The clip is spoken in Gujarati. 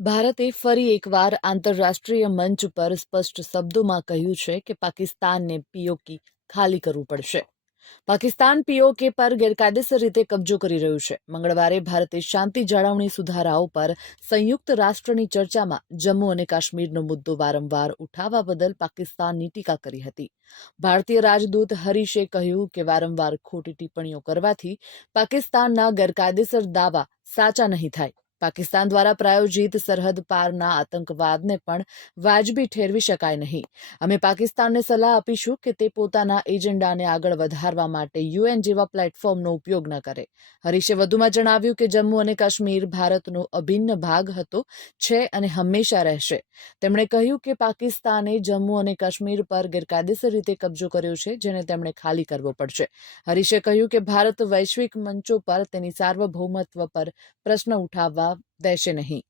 ભારતે ફરી એકવાર આંતરરાષ્ટ્રીય મંચ પર સ્પષ્ટ શબ્દોમાં કહ્યું છે કે પાકિસ્તાનને પીઓકી ખાલી કરવું પડશે. પાકિસ્તાન પીઓકે પર ગેરકાયદેસર રીતે કબજો કરી રહ્યું છે. મંગળવારે ભારતે શાંતિ જાળવણી સુધારાઓ પર સંયુક્ત રાષ્ટ્રની ચર્ચામાં જમ્મુ અને કાશ્મીરનો મુદ્દો વારંવાર ઉઠાવવા બદલ પાકિસ્તાનની ટીકા કરી હતી. ભારતીય રાજદૂત હરીશે કહ્યું કે વારંવાર ખોટી ટિપ્પણીઓ કરવાથી પાકિસ્તાનના ગેરકાયદેસર દાવા સાચા નહીં થાય. પાકિસ્તાન દ્વારા પ્રાયોજિત સરહદ પારના આતંકવાદને પણ વાજબી ઠેરવી શકાય નહીં. અમે પાકિસ્તાનને સલાહ આપીશું કે તે પોતાના એજન્ડાને આગળ વધારવા માટે યુએન જેવા પ્લેટફોર્મનો ઉપયોગ ન કરે. હરીશે વધુમાં જણાવ્યું કે જમ્મુ અને કાશ્મીર ભારતનો અભિન્ન ભાગ હતો, છે અને હંમેશા રહેશે. તેમણે કહ્યું કે પાકિસ્તાને જમ્મુ અને કાશ્મીર પર ગેરકાયદેસર રીતે કબજો કર્યો છે, જેને તેમણે ખાલી કરવો પડશે. હરીશે કહ્યું કે ભારત વૈશ્વિક મંચો પર તેની સાર્વભૌમત્વ પર પ્રશ્ન ઉઠાવવા દેશે નહીં